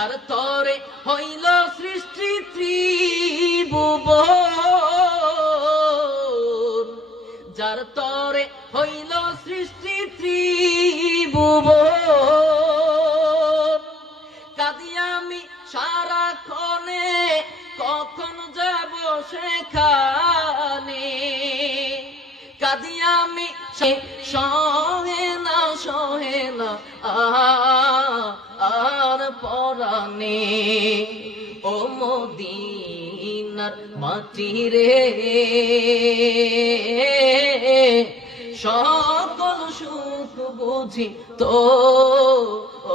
যার তরে হইল সৃষ্টি ত্রিভুবন যার তরে হইল সৃষ্টি ত্রিভুবন কাঁদি আমি সারাক্ষণে কখন যাব সেখানে? কাঁদি আমি সহে না সহে না, আ- আর ও মদিনার মাটি রে সকল সুখ বুঝি তো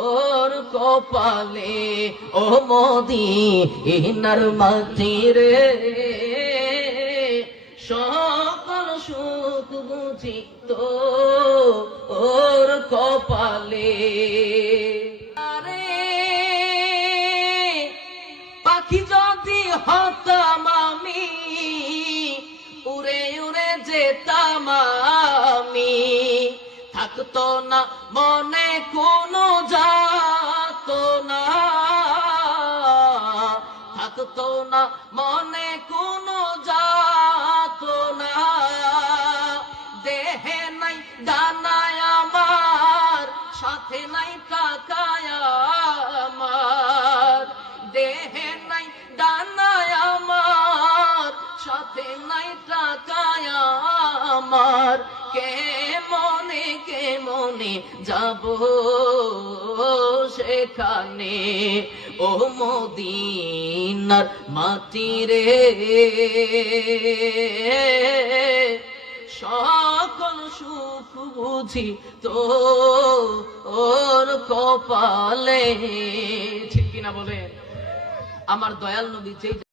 ওর কপালে, ও মোদি ইনার মাটি রে সকল সুখ বুঝি তো ওর কপালে। পাখি যদি হতাম আমি, উড়ে উড়ে যেতাম আমি। থাকতো না মনে কোনো যাত না। থাকতো না মনে কোনো যাত না। দেহে নাই দানায় আমার, সাথে নাই টাকায় সাথে নাই টাকায় আমার। কে মনে কে মনে যাব সেখানে? ও মদিনার মাটি রে। সকল সুখ বুঝি তো ওর কপালে। ঠিক কিনা বলে আমার দয়াল নবী যেই